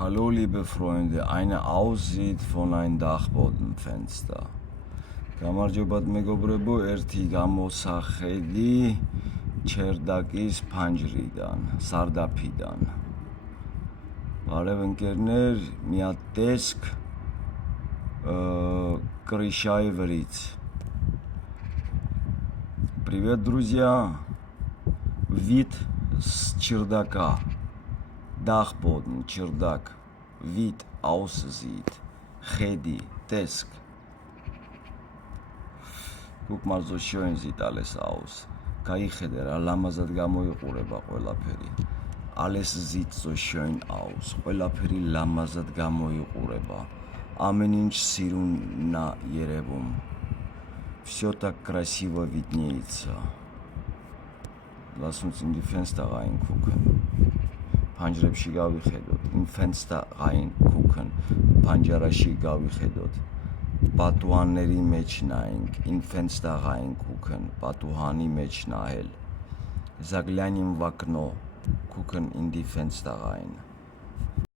Hallo liebe Freunde, eine Aussicht von einem Dachbodenfenster. Გამარჯობათ მეგობრებო, ერთი გამოსახედი ჩერდაკის ფანჯრიდან, სარდაფიდან. Բարև ընկերներ, մի հատ տեսք крышայի վրից. Привет, друзья. Вид с чердака. Dachboden, чердак. Вид, Aussicht. Ხედი, տեսք. Guck mal, so schön sieht alles aus. Გაიხედე რა ლამაზად გამოიყურება ყველაფერი. Alles sieht so schön aus. ყველაფერი ლამაზად გამოიყურება. Ամեն ինչ սիրուն նա երևում. Всё так красиво виднеется. Lass uns in die Fenster reingucken. Փանջրებში გავიხედოთ, in Fenster reingucken. Փանջարაში გავիხედოთ. Պատուհանների մեջ նայենք, in Fenster reingucken. Պատուհանի մեջ նայել. Zaglянем в окно, gucken in die Fenster rein.